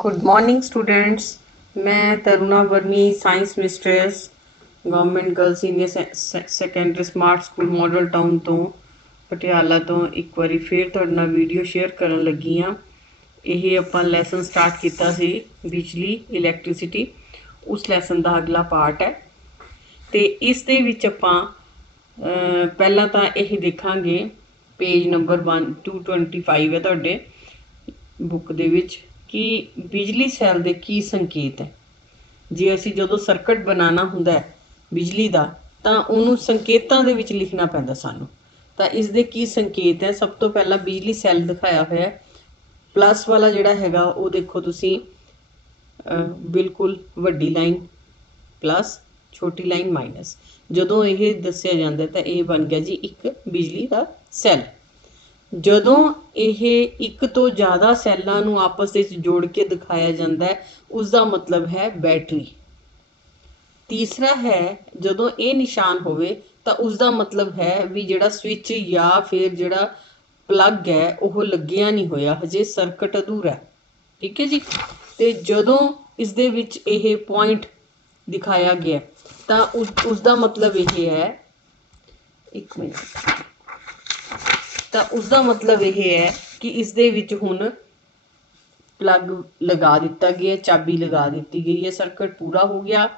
Good morning students. मैं Taruna Verma science mistress government girl senior secondary smart school model town तो पटियाला तो एक बारी फिर तुहाडे नाल वीडियो शेयर करन लगी हाँ। ये आपां लैसन स्टार्ट किया सी बिजली इलैक्ट्रिसिटी, उस लैसन का अगला पार्ट है। तो इस दे विच आपां पहला तो यही देखांगे पेज नंबर 225 है तुहाडे बुक दे विच कि बिजली सैल के की संकेत है। जे असी जो सर्किट बनाना हुंदा है बिजली का तो उन्होंने संकेतों के विच लिखना पैंदा सानू। तो इसके की संकेत है, सब तो पहला बिजली सैल दिखाया हुआ है। प्लस वाला जिहड़ा हैगा वो देखो तुसी बिल्कुल वड्डी लाइन प्लस, छोटी लाइन माइनस। जदों ये दस्सिया जांदा तो ये बन गया जी एक बिजली का सैल। जदों ये एक तो ज़्यादा सैलों नूं आपस में जोड़ के दिखाया जाता है उसका मतलब है बैटरी। तीसरा है जदों ये निशान होवे तो उसका मतलब है भी जिहड़ा स्विच या फिर जिहड़ा प्लग है वह लग्गिया नहीं होया, हजे सर्किट अधूरा है। ठीक है जी। तो जदों इस दे विच ये पॉइंट दिखाया गया तो उसका मतलब ये है, एक मिनट, तो उसका मतलब ये है कि इस दे विच हुण प्लग लगा दिता गया, चाबी लगा दी गई है, सर्किट पूरा हो गया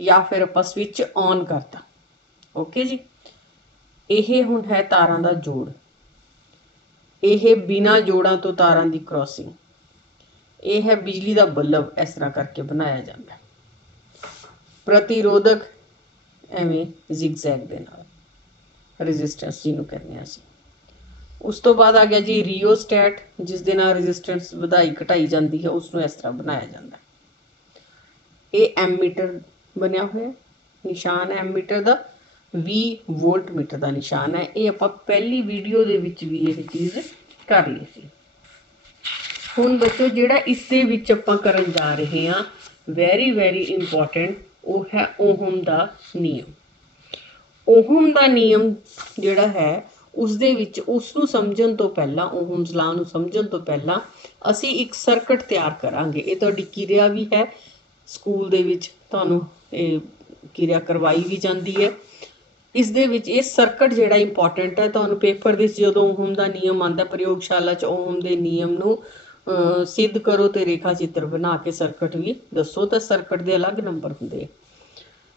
या फिर आप स्विच ऑन करता। ओके जी। ये हुण है तारां दा जोड़, ये बिना जोड़ां तो तारां दी क्रॉसिंग, ये है बिजली का बल्ब इस तरह करके बनाया जाता है। प्रतिरोधक एवें जिगजैग दे नाल, रजिस्टेंस जिन्हों कहने असीं। उस तो बाद आ गया जी रियोस्टैट, जिस दे नाल रजिस्टेंस वधाई घटाई जाती है, उसनों इस तरह बनाया जाता है। ये एमीटर बनया हुआ निशान है एमीटर का, 20 वोल्ट मीटर का निशान है। ये आपां पहली वीडियो दे विच भी ये चीज़ कर ली सी। हुण बच्चों जिहड़ा इस दे विच आपां करन जा रहे हैं वैरी वैरी इंपॉर्टेंट, वो है ओहम का नियम। ओहम का नियम जिहड़ा है उस दे विच उसनूं समझण तो पहला, ओहम्स लॉ नूं समझण तो पहला असी एक सर्किट तैयार करांगे। ये तुहाडी किरिया भी है, स्कूल दे विच तुहानूं किरिया करवाई भी जाती है। इस दे विच ये सर्किट जिहड़ा इंपॉर्टेंट है, तुहानूं पेपर दे जदों ओहम का नियम आंदा प्रयोगशाला च ओहम के नियम नूं सिद्ध करो तो रेखा चित्र बना के सर्किट भी दसो, तो सर्किट के अलग नंबर होंगे।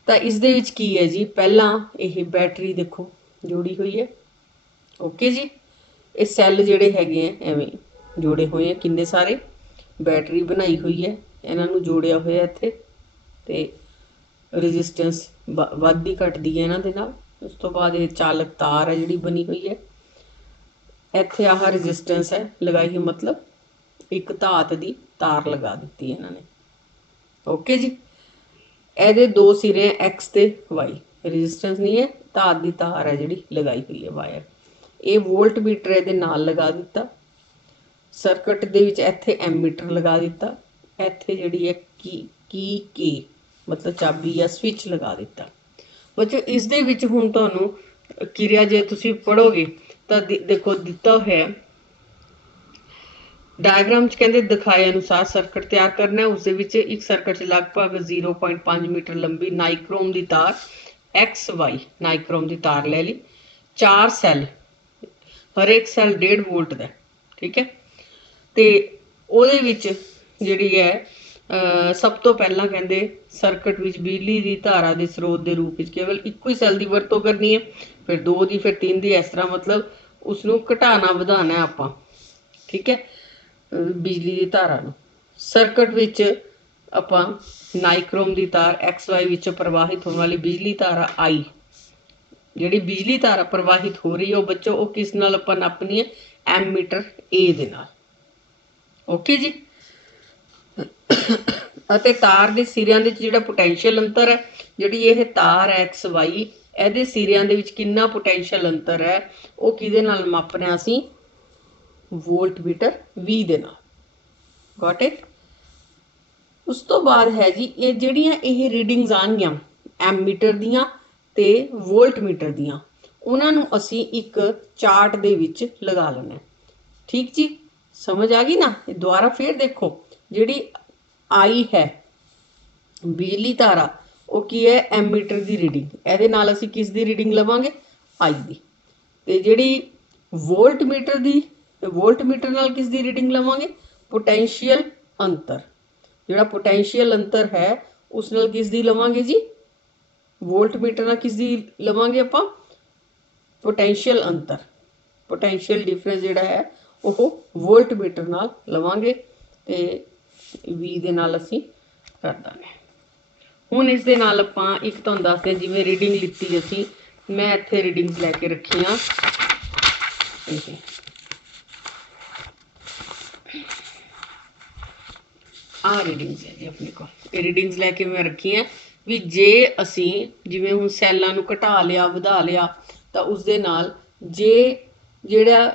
तो इस दे विच की है जी, पहला ये बैटरी देखो जोड़ी हुई है। ओके जी। ये सैल जिहड़े हैगे हैं एवें जोड़े हुए हैं, किन्ने सारे बैटरी बनाई हुई है, इन्हों जोड़िया होया इत्थे। ते रजिस्टेंस वधदी घटदी है इन्हां दे नाल। उस तो बाद ये चालक तार है जिहड़ी बनी हुई है, इत्थे आह रजिस्टेंस है लगाई हुई, मतलब एक धात की तार लगा दी है इन्होंने। ओके जी। ਇਹਦੇ दो सिरे एक्स ते वाई, रजिस्टेंस नहीं है, धात की तार है जिहड़ी लगाई हुई है वायर। ये वोल्ट मीटर ये नाल लगा दिता, सर्किट दे विच इत्थे एमीटर लगा दिता, इत्थे जिहड़ी है की के मतलब चाबी या स्विच लगा दिता। बच्चों इस दे विच हुण तुहानूं किरिया जे तुसीं पढ़ोगे तो देखो दिता है डायग्राम कहते दिखाए अनुसार सर्किट तैयार करना है। उस एक सर्किट लगभग 0.5 मीटर लंबी नाइक्रोम की तार एक्स वाई नाइक्रोम की तार ले ली, 4 सैल, हर एक सैल 1.5 वोल्ट का। ठीक है। तो वो जी है सब तो पहला कहते सर्किट में बिजली की धारा के स्रोत के रूप में केवल एको ही सैल की वरतों करनी है, फिर 2 की, फिर 3 की, इस तरह मतलब उसनों घटाना वधाना है आपां। ठीक है। बिजली की धारा सर्किट विच आपां नाइक्रोम की तार एक्स वाई विच प्रवाहित होने वाली बिजली धारा आई, जिहड़ी बिजली धारा प्रवाहित हो रही है बच्चों वो किस नाल आपां नापनी है, एमीटर ए दे नाल। ओके जी। अते तार के सिरियां दे जिहड़ा पोटैंशियल अंतर है, जिहड़ी ये तार है एक्स वाई, इहदे सिरियां दे विच कितना पोटैंशियल अंतर है वो किहदे नाल मापना असीं, वोल्ट मीटर V दे नाल। Got it. उस तो बाद है जी ये जिहड़ियां ये रीडिंग्स आउणगियां एमीटर दियां ते वोल्ट मीटर दियां, उन्हां नूं असीं एक चार्ट दे विच लगा लेना। ठीक जी, समझ आ गई ना। दोबारा फिर देखो जिहड़ी आई है बिजली धारा वो की है एमीटर की रीडिंग, ये नाल असीं किस दी रीडिंग लवांगे आई दी। ते जिहड़ी वोल्ट मीटर नाल किस दी रीडिंग लवांगे पोटेंशियल अंतर, जिहड़ा पोटेंशियल अंतर है उस नाल किस दी लवांगे जी वोल्ट मीटर नाल किस दी लवांगे आपां पोटेंशियल अंतर, पोटेंशियल डिफरेंस जिहड़ा है वो वोल्ट मीटर नाल लवांगे ते वी दे नाल असीं कर दांगे। हुण इस दे नाल आपां एक तुहानूं दसदे जिवें रीडिंग लित्ती असीं, मैं इत्थे रीडिंग्स लैके रखियां आ रीडिंग्स है जी अपने को, ये रीडिंग्स लैके मैं रखी हैं भी जे असी जिवें हुण सैलां नूं घटा लिया वधा लिया तो उस दे नाल जे जिहड़ा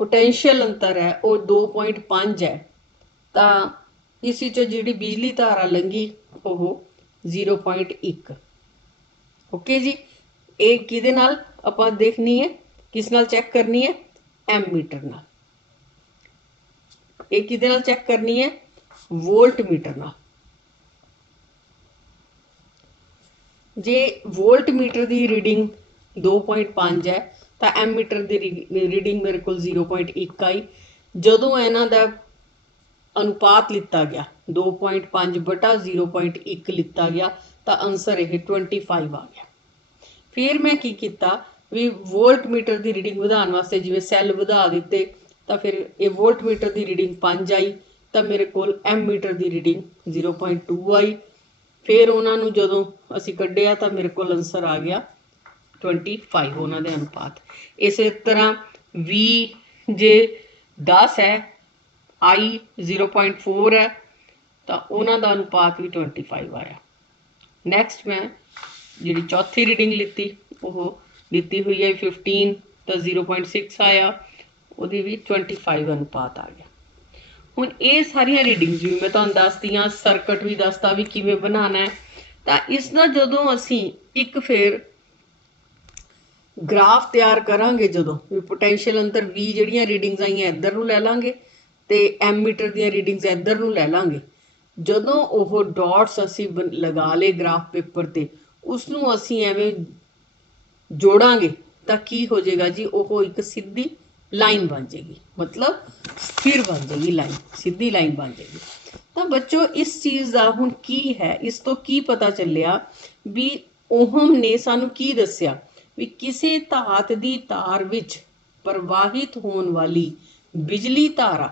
पोटेंशियल अंतर है वो 2.5 है तो इस जिहड़ी बिजली धारा लंघी वो 0.1। ओके जी, ये किहदे नाल आपां देखनी है किस नाल चैक करनी है एमीटर नाल, ये किहदे नाल चैक करनी है वोल्ट मीटर नाल। जे वोल्ट मीटर की रीडिंग 2.5 है तो एमीटर की रीडिंग मेरे को 0.1 आई। जदों इन्हां दा अनुपात लिता गया 2.5 बटा 0.1 लिता गया तो आंसर यह 25 आ गया। फिर मैं की किया भी वोल्ट मीटर की रीडिंग वधाउण वास्ते जिवें सैल वधा दिते तो फिर ये वोल्ट मीटर की रीडिंग 5 आई तो मेरे को एमीटर की रीडिंग 0.2 आई। फिर उन्होंने जदों असी कढ़िया तो मेरे को आंसर आ गया 25 उन्होंने अनुपात। इस तरह वी जे 10 है आई 0.4 है तो उन्होंने अनुपात भी 25 आया। नैक्सट मैं जी चौथी रीडिंग लीती वो लीती हुई है 15 तो 0.6 आया, वो भी 25 अनुपात आ गया। हुण ये सारिया रीडिंग्स भी मैं तुहानूं दसदियां, सर्कट भी दसदा भी किवें बनाना है। तो इसदा जदों असीं एक फिर ग्राफ तैयार करांगे जदों भी पोटेंशियल अंतर वी जिहड़ियां रीडिंग्स आईयां इधर नूं लै लांगे ते एमीटर दियां रीडिंग्स इधर नूं लै लांगे। जदों ओह डॉट्स असीं लगा ले ग्राफ पेपर ते उसनूं असीं एवें जोड़ांगे तो की हो जाएगा जी ओह एक सीधी लाइन बन जाएगी, मतलब स्थिर बन जाएगी लाइन, सीधी लाइन बन जाएगी। तो बच्चों इस चीज़ का हुण की है, इस तो की पता चलिया भी ओहम ने सानू की दस्सिया भी किसी धात की तार विच प्रवाहित होने वाली बिजली धारा,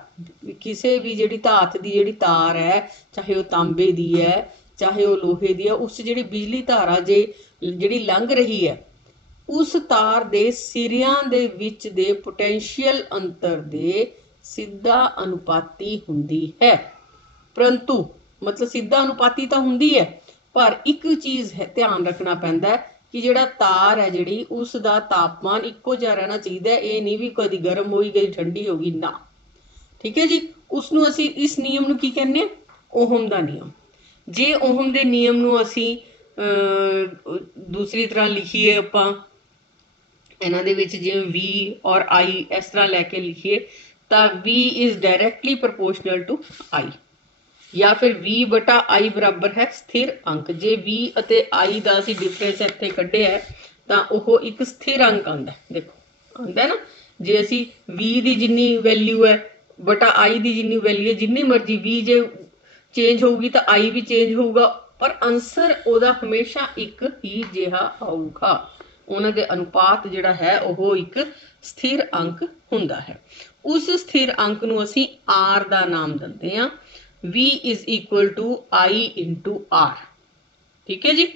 किसी भी जिहड़ी धात की जिहड़ी तार है चाहे वो तांबे दी है चाहे वो लोहे दी है, उस जिहड़ी बिजली धारा जे जिहड़ी लंघ रही है उस तार दे सिरियां दे विच दे पोटेंशियल अंतर दे सीधा अनुपाती हुंदी है। परंतु मतलब सीधा अनुपाती तो हुंदी है पर एक चीज़ है ध्यान रखना पैंदा है कि जिहड़ा तार है जिहड़ी उसका तापमान इक्को जिहा रहना चाहिए, ये नहीं भी कभी गर्म होगी कभी ठंडी होगी ना। ठीक है जी, उसनूं असीं इस नियम नूं की कहने आ ओहम दा नियम। जे ओहम दे नियम नूं असीं दूसरी तरह लिखीए आपां इन्हां दे विच जिवें वी और आई इस तरह लैके लिखीए तो V is directly proportional to I, या फिर वी बटा आई बराबर है स्थिर अंक। जे वी अते आई का असीं डिफरेंस इत्थे कढ़िया है तो वह एक स्थिर अंक आंदा है, देखो आंदा है ना। जे असीं वी की जिन्नी वैल्यू है बटा आई की जिन्नी वैल्यू है, जिन्नी मर्जी वी जे चेंज होगी तो आई भी चेंज होगा, पर आंसर ओदा हमेशा एक ही जिहा आऊगा। उन्हां दे अनुपात जिहड़ा है वह एक स्थिर अंक हुंदा है। उस स्थिर अंक नूं असीं आर दा नाम दिंदे हां। V is equal to I into R. ठीक है जी,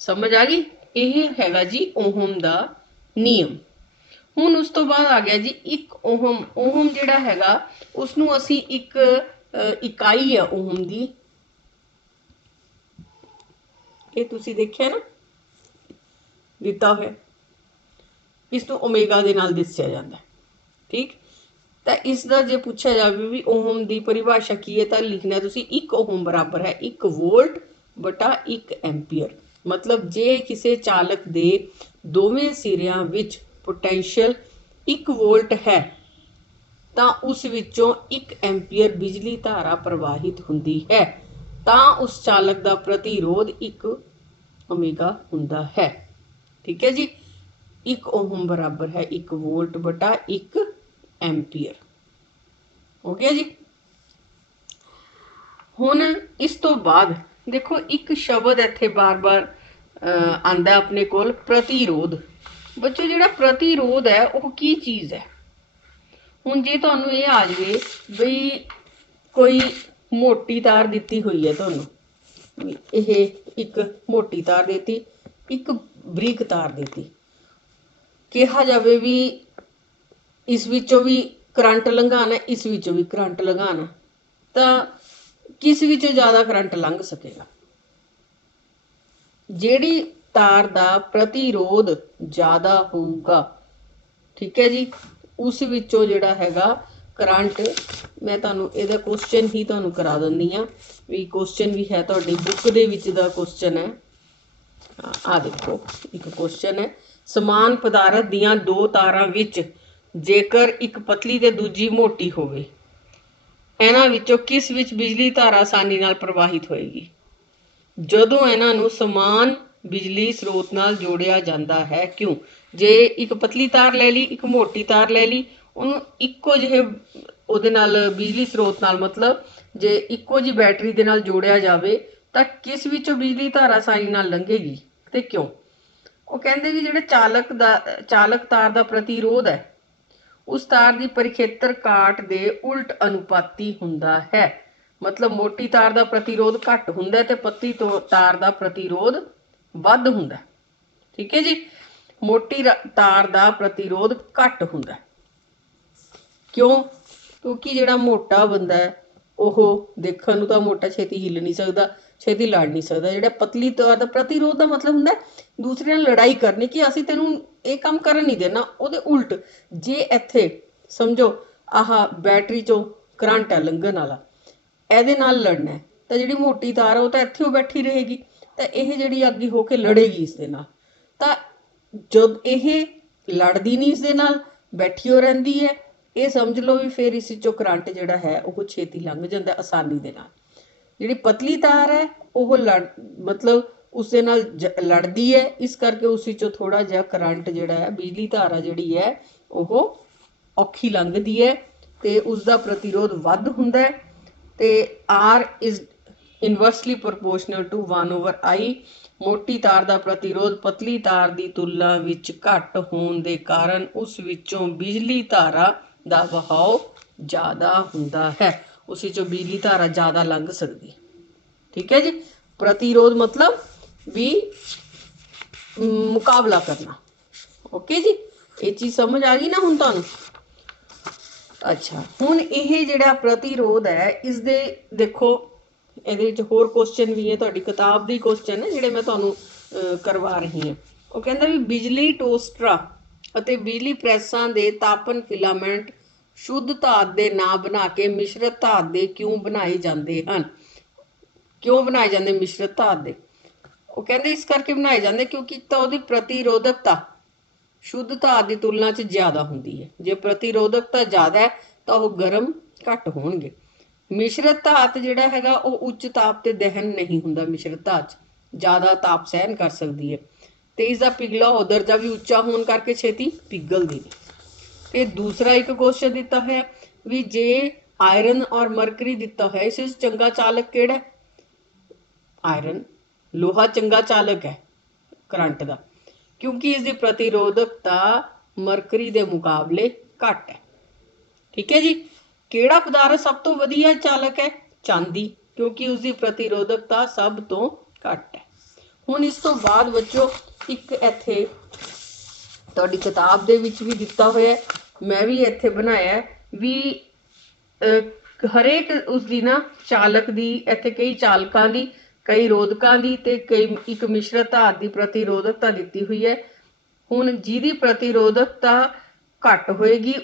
समझ आ गई। यह हैगा जी ओहम दा नियम। हुण उस तो बाद आ गया जी एक ओहम। ओहम जिहड़ा हैगा उसनूं असीं एक इकाई है ओहम दी, ये तुसीं देखिया ना दिता है, इसनूं ओमेगा दे नाल दस्सिया जांदा है। ठीक, तो इसका जे पूछा जाए भी ओहम की परिभाषा की है तो लिखना तुसी एक ओहम बराबर है 1 वोल्ट बटा 1 एम्पीयर। मतलब जे किसी चालक दे दोवें सिरियां विच पोटेंशियल 1 वोल्ट है ਤਾਂ ਉਸ ਵਿੱਚੋਂ 1 ਐਂਪੀਅਰ ਬਿਜਲੀ ਧਾਰਾ ਪ੍ਰਵਾਹਿਤ ਹੁੰਦੀ ਹੈ ਤਾਂ ਉਸ ਚਾਲਕ ਦਾ ਪ੍ਰਤੀਰੋਧ 1 ਓਮੇਗਾ ਹੁੰਦਾ ਹੈ। ਠੀਕ ਹੈ ਜੀ। 1 ਓਹਮ ਬਰਾबर है 1 वोल्ट बटा 1 एंपीयर। हो गया जी। हुण इस तो बाद देखो एक शब्द इत्थे बार बार आंदा अपने कोल, प्रतिरोध। बच्चों जिहड़ा प्रतिरोध है वह की चीज़ है? हुण जे तुहानूं ये आ जाए बई कोई मोटी तार दिती हुई है तुहानूं, यह एक मोटी तार देती, एक बरीक तार देती, कहा जाए भी इस विचों भी करंट लंघाना, इस विचों भी करंट लंघाना, तो किस विचों ज़्यादा करंट लंघ सकेगा? जिहड़ी तार दा प्रतिरोध ज़्यादा होऊगा, ठीक है जी, उस विचों जिहड़ा हैगा करंट, मैं तुहानूं इहदा क्वेश्चन ही तुहानूं करा दिंदी हां भी, क्वेश्चन भी है तुहाडी बुक दे विच दा क्वेश्चन है। आ देखो एक क्वेश्चन है, समान पदार्थ दियां 2 तारां विच जेकर एक पतली ते दूजी मोटी होवे, इन्हां विचों किस विच बिजली धारा आसानी नाल प्रवाहित होएगी? जदों इन्हां नूं समान बिजली स्रोत नाल जोड़िया जांदा है, क्यों? जे एक पतली तार ले ली, एक मोटी तार ले ली, उन्होंने इक्को जिहे उहदे नाल बिजली स्रोत नाल, मतलब जे इक्को जी बैटरी दे नाल जोड़िया जावे तां किस विचों बिजली धारा आसानी नाल लंघेगी ते क्यों? वो कहंदे भी जिहड़ा चालक तार दा प्रतिरोध है उस तार दी परिखेतर काट दे उल्ट अनुपाती हुंदा है। मतलब मोटी तार दा प्रतिरोध घट हुंदा ते पतली तार दा प्रतिरोध वध हुंदा। ठीक है जी। मोटी तार दा प्रतिरोध घट हुंदा, क्यों? क्योंकि जिहड़ा मोटा बंदा है ओह देखण नूं तां मोटा छेती हिल नहीं सकदा, छेती लड़ नहीं सकदा। जिहड़ा पतली तार दा प्रतिरोध दा मतलब हुंदा दूसरे नाल लड़ाई करनी कि असीं तैनूं ये काम करन नहीं देना। उहदे उल्ट जे इत्थे समझो आह बैटरी चों करंट है लंघण वाला, ਇਹਦੇ ਨਾਲ लड़ना है तो जिहड़ी मोटी तार है वो तो ਇੱਥੇ बैठी रहेगी, तो यह जिहड़ी अगे हो के लड़ेगी इस दे नाल, तो जब यह लड़दी नहीं इस दे नाल, बैठी हो रहिंदी है, ये समझ लो भी फिर इस चों करंट जिहड़ा है वो छेती लंघ जांदा आसानी दे नाल। जिहड़ी पतली तार है वो मतलब उस दे नाल लड़दी है, इस करके उस चों थोड़ा जिहा करंट जिहड़ा है, बिजली धारा जिहड़ी है वो औखी लंघदी है ते उसका प्रतिरोध वध हुंदा है। ते R is inversely proportional to 1/I। मोटी तार का प्रतिरोध पतली तार की तुलना विच घट होने के कारण उस विचों बिजली धारा का बहाव ज़्यादा हुंदा है, उस विचों बिजली धारा ज़्यादा लंघ सकती। ठीक है जी। प्रतिरोध मतलब भी मुकाबला करना। ओके जी, ये चीज़ समझ आ गई ना हुण तुहानूं? अच्छा, हुण ये जिहड़ा प्रतिरोध है इस दे देखो इहदे विच होर क्वेश्चन भी है, तुहाडी किताब दी क्वेश्चन है जिहड़े मैं तुहानूं करवा रही हां। वो कहंदा भी बिजली टोस्टरां अते बिजली प्रैसां दे तापन फिलामेंट शुद्ध धात दे ना बना के मिश्रत धात दे क्यों बनाए जांदे हन? क्यों बनाए जांदे मिश्रत धात दे? वो कहंदे इस करके बनाए जांदे क्योंकि तां उहदी प्रतिरोधकता शुद्ध धात की तुलना च ज़्यादा होंदी है। जे प्रतिरोधकता ज़्यादा है तो वह गर्म घट होणगे। मिश्रत धात जिहड़ा हैगा वो उच्च ताप ते दहन नहीं हुंदा, मिश्रत धात ज़्यादा ताप सहन कर सकती है तो इसका पिघलाव दर्जा भी उच्चा होने करके छेती पिघलदी नहीं। ते दूसरा एक क्वेश्चन दिता है भी जे आयरन और मरकरी दिता है, इस चंगा चालक किहड़ा है? आयरन, लोहा चंगा चालक है करंट का, क्योंकि इसकी प्रतिरोधकता मरकरी के मुकाबले घट है। ठीक है जी। किहड़ा पदार्थ सब तो वधिया चालक है? चांदी, क्योंकि उसकी प्रतिरोधकता सब तो घट है। हुण इस तो बाद बच्चों एक इत्थे तुहाडी किताब दे विच भी दिता होया, मैं भी इत्थे बनाया भी हरेक उसकी ना चालक दी इत्थे कई चालकां दी, कई रोधकां दी ते कई एक मिश्रत धात की प्रतिरोधकता दी हुई है। हुण जिहदी प्रतिरोधकता घट होएगी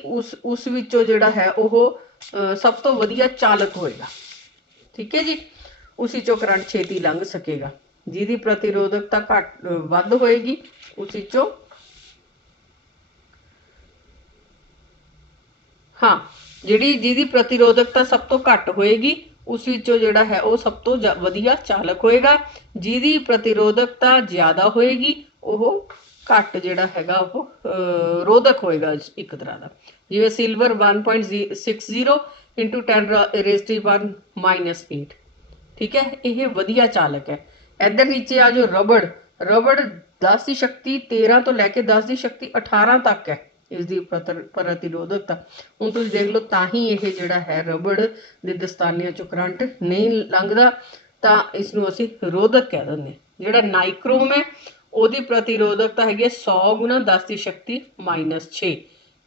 उस विचों जिहड़ा है वह सब तो वधिया चालक होएगा। ठीक है जी। उस विचों करंट छेती लंघ सकेगा। जिहदी प्रतिरोधकता घट वध होएगी उस विचों, हाँ, ਜਿਹਦੀ ਪ੍ਰਤੀਰੋਧਕਤਾ ਸਭ ਤੋਂ ਘੱਟ ਹੋਏਗੀ ਉਸ ਵਿੱਚੋਂ ਜਿਹੜਾ ਹੈ ਉਹ ਸਭ ਤੋਂ ਵਧੀਆ ਚਾਲਕ ਹੋਏਗਾ। ਜਿਹਦੀ ਪ੍ਰਤੀਰੋਧਕਤਾ ਜ਼ਿਆਦਾ ਹੋਏਗੀ ਉਹ ਘੱਟ ਜਿਹੜਾ ਹੈਗਾ ਉਹ ਰੋਧਕ ਹੋਏਗਾ ਇੱਕ ਤਰ੍ਹਾਂ ਦਾ। ਜਿਵੇਂ ਸਿਲਵਰ 1.60 ਇੰਟੂ 10⁻⁻8। ਠੀਕ ਹੈ, ਇਹ ਵਧੀਆ ਚਾਲਕ ਹੈ। ਇੱਧਰ ਨੀਚੇ ਆ ਜੋ ਰਬੜ 10 ਦੀ ਸ਼ਕਤੀ 13 ਤੋਂ ਲੈ ਕੇ 10 ਦੀ ਸ਼ਕਤੀ 18 ਤੱਕ ਹੈ ਇਸ ਦੀ ਪ੍ਰਤੀਰੋਧਕਤਾ। ਹੁਣ ਤੁਸੀਂ ਦੇਖ ਲਓ ਤਾਂ ਹੀ ਇਹ ਜਿਹੜਾ ਹੈ ਰਬੜ ਦੇ ਦਸਤਾਨਿਆਂ ਚੋਂ ਕਰੰਟ ਨਹੀਂ ਲੰਘਦਾ, ਤਾਂ ਇਸ ਨੂੰ ਅਸੀਂ ਰੋਧਕ ਕਹਿ ਦਿੰਦੇ ਹਾਂ। ਜਿਹੜਾ ਨਾਈਕ੍ਰੋਮ ਹੈ ਉਹਦੀ ਪ੍ਰਤੀਰੋਧਕਤਾ ਹੈਗੀ 100 ਗੁਣਾ 10 ਦੀ ਸ਼ਕਤੀ -6।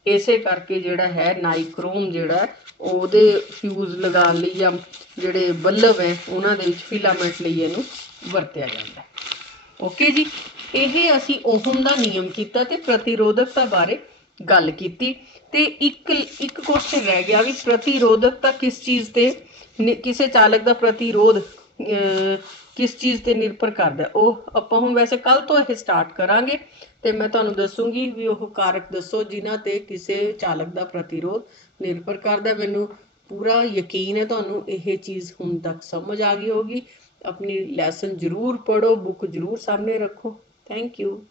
ਇਸੇ ਕਰਕੇ ਜਿਹੜਾ ਹੈ ਨਾਈਕ੍ਰੋਮ ਜਿਹੜਾ ਉਹਦੇ ਫਿਊਜ਼ ਲਗਾਉਣ ਲਈ ਜਾਂ ਜਿਹੜੇ ਬੱਲਬ ਹੈ ਉਹਨਾਂ ਦੇ ਵਿੱਚ ਫਿਲਾਮੈਂਟ ਲਈ ਇਹਨੂੰ ਵਰਤਿਆ ਜਾਂਦਾ ਹੈ। ਓਕੇ ਜੀ, ਇਹ ਅਸੀਂ ਓਹਮ ਦਾ ਨਿਯਮ ਕੀਤਾ ਤੇ ਪ੍ਰਤੀਰੋਧਕਤਾ ਬਾਰੇ ਗੱਲ ਕੀਤੀ। ਤੇ ਇੱਕ ਕੁਐਸਚਨ ਰਹਿ ਗਿਆ ਵੀ ਪ੍ਰਤੀਰੋਧਕਤਾ ਕਿਸ ਚੀਜ਼ ਤੇ, ਕਿਸੇ ਚਾਲਕ ਦਾ ਪ੍ਰਤੀਰੋਧ ਕਿਸ ਚੀਜ਼ ਤੇ ਨਿਰਭਰ ਕਰਦਾ। ਉਹ ਆਪਾਂ ਹੁਣ ਵੈਸੇ ਕੱਲ ਤੋਂ ਇਹ ਸਟਾਰਟ ਕਰਾਂਗੇ ਤੇ ਮੈਂ ਤੁਹਾਨੂੰ ਦੱਸੂਗੀ ਵੀ ਉਹ ਕਾਰਕ ਦੱਸੋ ਜਿਨ੍ਹਾਂ ਤੇ ਕਿਸੇ ਚਾਲਕ ਦਾ ਪ੍ਰਤੀਰੋਧ ਨਿਰਭਰ ਕਰਦਾ। ਮੈਨੂੰ ਪੂਰਾ ਯਕੀਨ ਹੈ ਤੁਹਾਨੂੰ ਇਹ ਚੀਜ਼ ਹੁਣ ਤੱਕ ਸਮਝ ਆ ਗਈ ਹੋਗੀ। ਆਪਣੀ ਲੈਸਨ ਜ਼ਰੂਰ ਪੜ੍ਹੋ, ਬੁੱਕ ਜ਼ਰੂਰ ਸਾਹਮਣੇ ਰੱਖੋ। Thank you.